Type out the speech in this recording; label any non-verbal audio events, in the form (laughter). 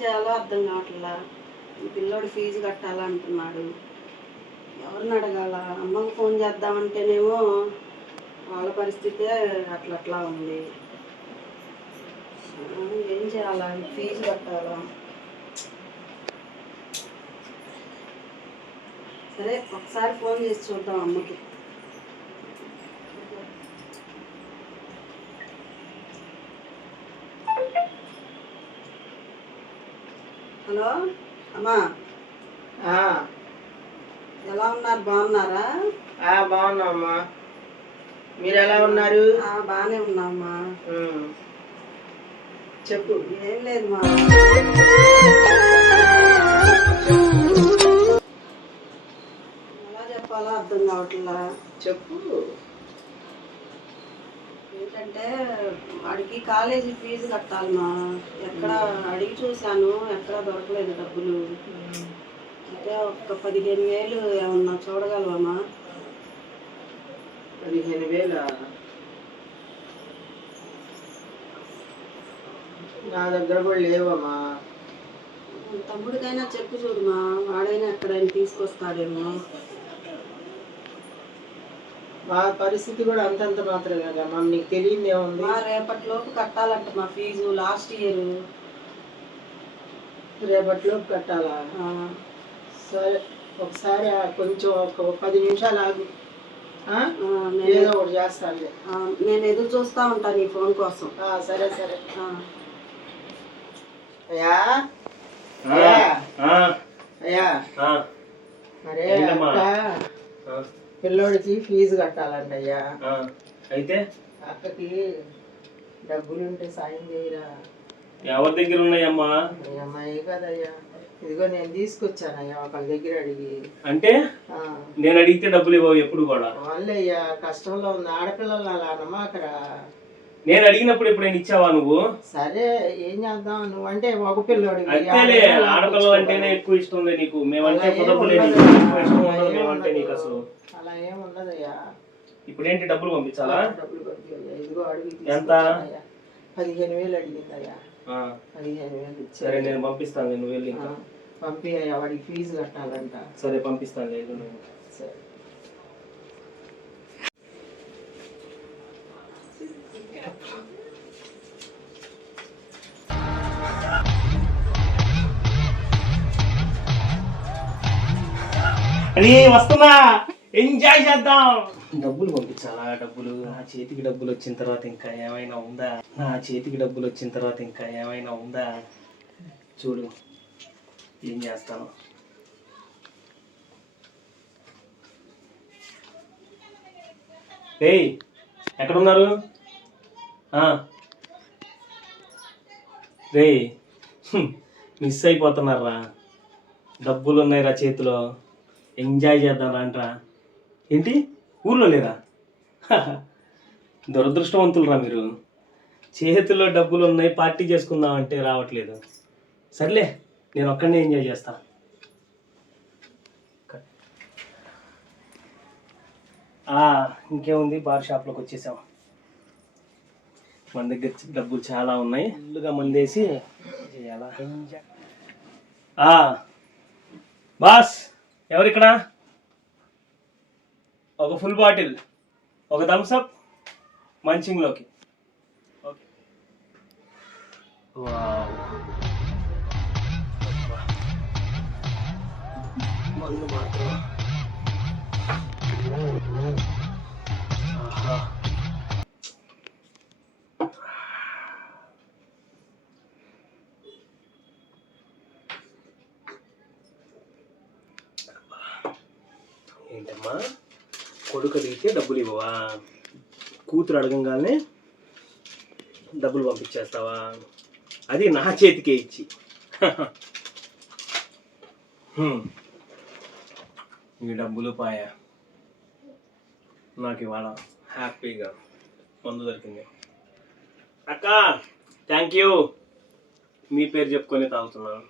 చేయాలో అర్థం కావట్లా. ఈ పిల్లోడు ఫీజు కట్టాలంటున్నాడు ఎవరిని అడగాల? అమ్మకి ఫోన్ చేద్దామంటేనేమో వాళ్ళ పరిస్థితే అట్లా అట్లా ఉంది ఏం చేయాలా? ఫీజు కట్టాలా? సరే ఒకసారి ఫోన్ చేసి చూద్దాం అమ్మకి. హలో అమ్మా. ఎలా ఉన్నారు? బాగున్నారా? బాగున్నామ్మా మీరు ఎలా ఉన్నారు? బాగానే ఉన్నామ్మా. చెప్పు. ఏం లేదు మా. ఎలా చెప్పాలో అర్థం కావట్లా చెప్పు. ఏంటంటే వాడికి కాలేజీ ఫీజు కట్టాలి మా. ఎక్కడ అడిగి చూశాను ఎక్కడ దొరకలేదు డబ్బులు. అయితే ఒక పదిహేను వేలు ఏమన్నా చూడగలవమ్మా పదిహేను వేల? నా దగ్గర కూడా లేవమ్మా తమ్ముడికైనా చెప్పు చూడుమా వాడైనా ఎక్కడైనా తీసుకొస్తాడేమో. మా పరిస్థితి కూడా అంతంత మాత్రమే కదమ్మా నీకు తెలియదు ఏముంది మా రేపటిలోపు కట్టాలంట మా ఫీజు లాస్ట్ ఇయర్. రేపటిలోపు కట్టాలా? సరే ఒకసారి కొంచెం ఒక పది నిమిషాలు ఆగు. ఆ? ఏదో ఒకటి చేస్తానులే. నేను ఎదురు చూస్తా ఉంటాను ఈ ఫోన్ కోసం. ఆ, సరే సరే. ఆ, అయ్యా? అయ్యా? అయ్యా? అరే పిల్లోడికి ఫీజు కట్టాలంట అయ్యా. అయితే? అక్కకి డబ్బులుంటే సాయం చేయరా? ఎవరి దగ్గర ఉన్నాయమ్మా? అమ్మాయి కదయ్యా. ఇదిగో నేను తీసుకొచ్చానయ్యా ఒకళ్ళ దగ్గర అడిగి. అంటే? ఆ, నేను అడిగితే డబ్బులు ఇవ్వవు ఎప్పుడు కూడా. వాళ్ళయ్యా కష్టంలో ఉంది ఆడపిల్లలు అలా అన్నమాకరా నేను అడిగినప్పుడు ఎప్పుడైనా ఇచ్చావా నువ్వు? సరే ఏం చేద్దాం? నువ్వంటే మగ పిల్లోడి అంతేలే ఆడపిల్లలు అంటేనే ఎక్కువ ఇష్టం ఉంది నీకు. మేమంటే ఎక్కువ ఇష్టం ఉండదు మేమంటే నీకు అసలు. ఏం ఉండదయ్యా ఇప్పుడు ఏంటి డబ్బులు పంపించాలా? డబ్బులు ఇదిగో అడిగి ఎంత? పదిహేను వేలు అడిగిందయ్యా. ఆ, పదిహేను వేలు సరే నేను పంపిస్తాను నేను వెళ్ళి ఇంకా. పంపి వాడికి ఫీజు కట్టాలంట. సరే పంపిస్తాను లేదు నేను. సరే. వస్తున్నా. ఎంజాయ్ చేద్దాం. డబ్బులు పంపించాలా? డబ్బులు? నా చేతికి డబ్బులు వచ్చిన తర్వాత ఇంకా ఏమైనా ఉందా? నా చేతికి డబ్బులు వచ్చిన తర్వాత ఇంకా ఏమైనా ఉందా? చూడు ఏం చేస్తాను. ఏయ్ ఎక్కడున్నారు? రే రేయ్ మిస్ అయిపోతున్నారా డబ్బులు ఉన్నాయిరా చేతిలో. ఎంజాయ్ చేద్దాం అంటరా. ఏంటి? ఊర్లో లేరా దురదృష్టవంతులరా మీరు. చేతిలో డబ్బులు ఉన్నాయి పార్టీ చేసుకుందాం అంటే రావట్లేదు. సర్లే నేను ఒక్కడనే ఎంజాయ్ చేస్తా. ఇంకేముంది? బార్ షాప్లోకి వచ్చేసాం. మన దగ్గర డబ్బులు చాలా ఉన్నాయి. ఫుల్గా మందేసి చేయాలా? బాస్ ఎవరిక్కడ? ఒక ఫుల్ బాటిల్ ఒక థమ్స్అప్ మంచింగ్లోకి ఓకే మందు మాత్రం ఏంటమ్మా? కొడుకు అడిగితే డబ్బులు ఇవ్వవా? కూతురు అడగంగానే డబ్బులు పంపించేస్తావా? అది నా చేతికే ఇచ్చి. (laughs) ఈ డబ్బులు పాయ. నాకు ఇవాళ హ్యాపీగా మందు దొరికింది. అక్క థ్యాంక్ యూ మీ పేరు చెప్పుకొని తాగుతున్నాను.